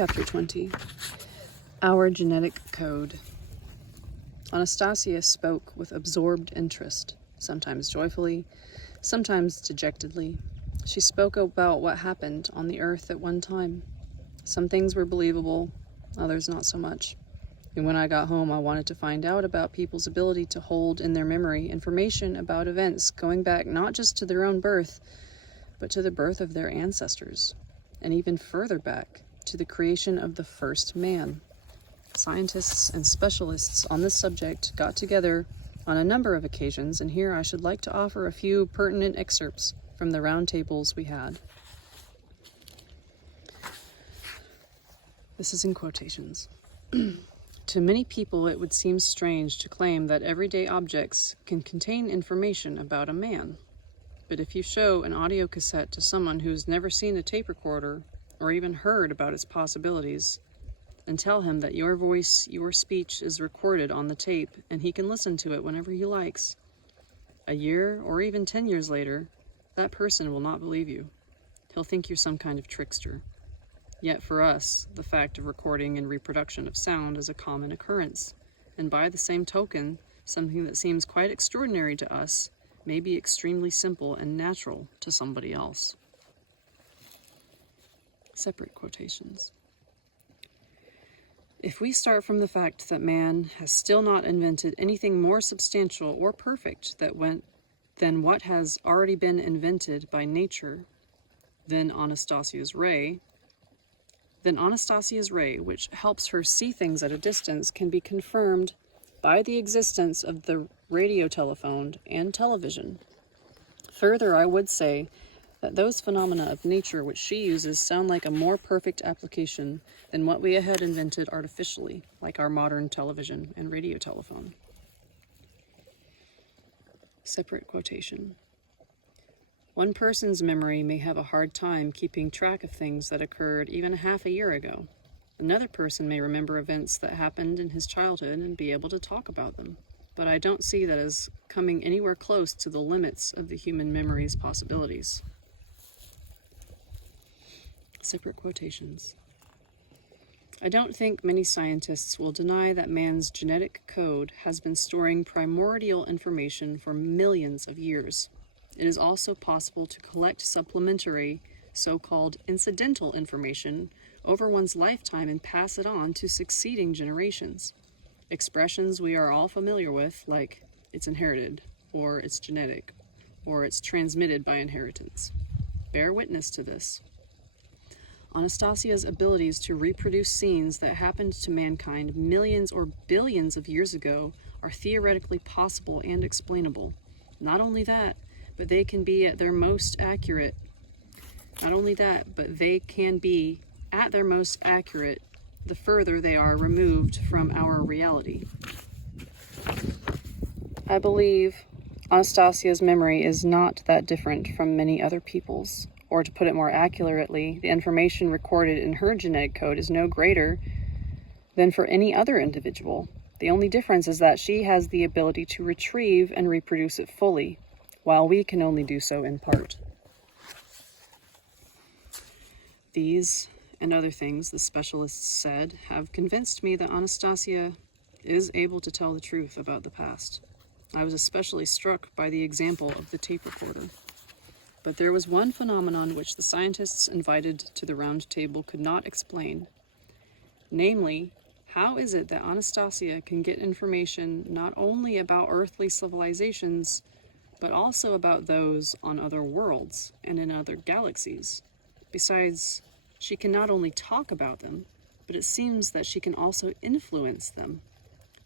Chapter 20. Our Genetic Code. Anastasia spoke with absorbed interest, sometimes joyfully, sometimes dejectedly. She spoke about what happened on the earth at one time. Some things were believable, others not so much. And when I got home, I wanted to find out about people's ability to hold in their memory information about events going back not just to their own birth, but to the birth of their ancestors, and even further back to the creation of the first man. Scientists and specialists on this subject got together on a number of occasions, and here I should like to offer a few pertinent excerpts from the round tables we had. This is in quotations. To many people, it would seem strange to claim that everyday objects can contain information about a man. But if you show an audio cassette to someone who's never seen a tape recorder or even heard about its possibilities, and tell him that your voice, your speech is recorded on the tape and he can listen to it whenever he likes, a year or even 10 years later, that person will not believe you. He'll think you're some kind of trickster. Yet for us, the fact of recording and reproduction of sound is a common occurrence, and by the same token, something that seems quite extraordinary to us may be extremely simple and natural to somebody else. Separate quotations. If we start from the fact that man has still not invented anything more substantial or perfect than what has already been invented by nature, then Anastasia's ray, which helps her see things at a distance, can be confirmed by the existence of the radio telephone and television. Further, I would say that those phenomena of nature which she uses sound like a more perfect application than what we had invented artificially, like our modern television and radio telephone. Separate quotation. One person's memory may have a hard time keeping track of things that occurred even half a year ago. Another person may remember events that happened in his childhood and be able to talk about them. But I don't see that as coming anywhere close to the limits of the human memory's possibilities. Separate quotations. I don't think many scientists will deny that man's genetic code has been storing primordial information for millions of years. It is also possible to collect supplementary, so-called incidental information over one's lifetime and pass it on to succeeding generations. Expressions we are all familiar with, like it's inherited, or it's genetic, or it's transmitted by inheritance, bear witness to this. Anastasia's abilities to reproduce scenes that happened to mankind millions or billions of years ago are theoretically possible and explainable. Not only that, but they can be at their most accurate. The further they are removed from our reality. I believe Anastasia's memory is not that different from many other people's. Or to put it more accurately, the information recorded in her genetic code is no greater than for any other individual. The only difference is that she has the ability to retrieve and reproduce it fully, while we can only do so in part. These and other things the specialists said have convinced me that Anastasia is able to tell the truth about the past. I was especially struck by the example of the tape recorder. But there was one phenomenon which the scientists invited to the round table could not explain. Namely, how is it that Anastasia can get information not only about earthly civilizations, but also about those on other worlds and in other galaxies? Besides, she can not only talk about them, but it seems that she can also influence them.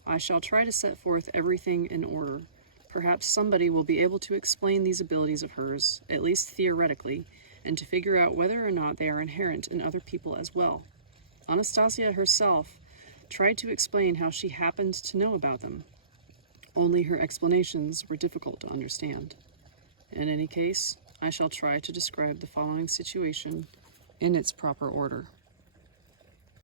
I shall try to set forth everything in order. Perhaps somebody will be able to explain these abilities of hers, at least theoretically, and to figure out whether or not they are inherent in other people as well. Anastasia herself tried to explain how she happened to know about them. Only her explanations were difficult to understand. In any case, I shall try to describe the following situation in its proper order.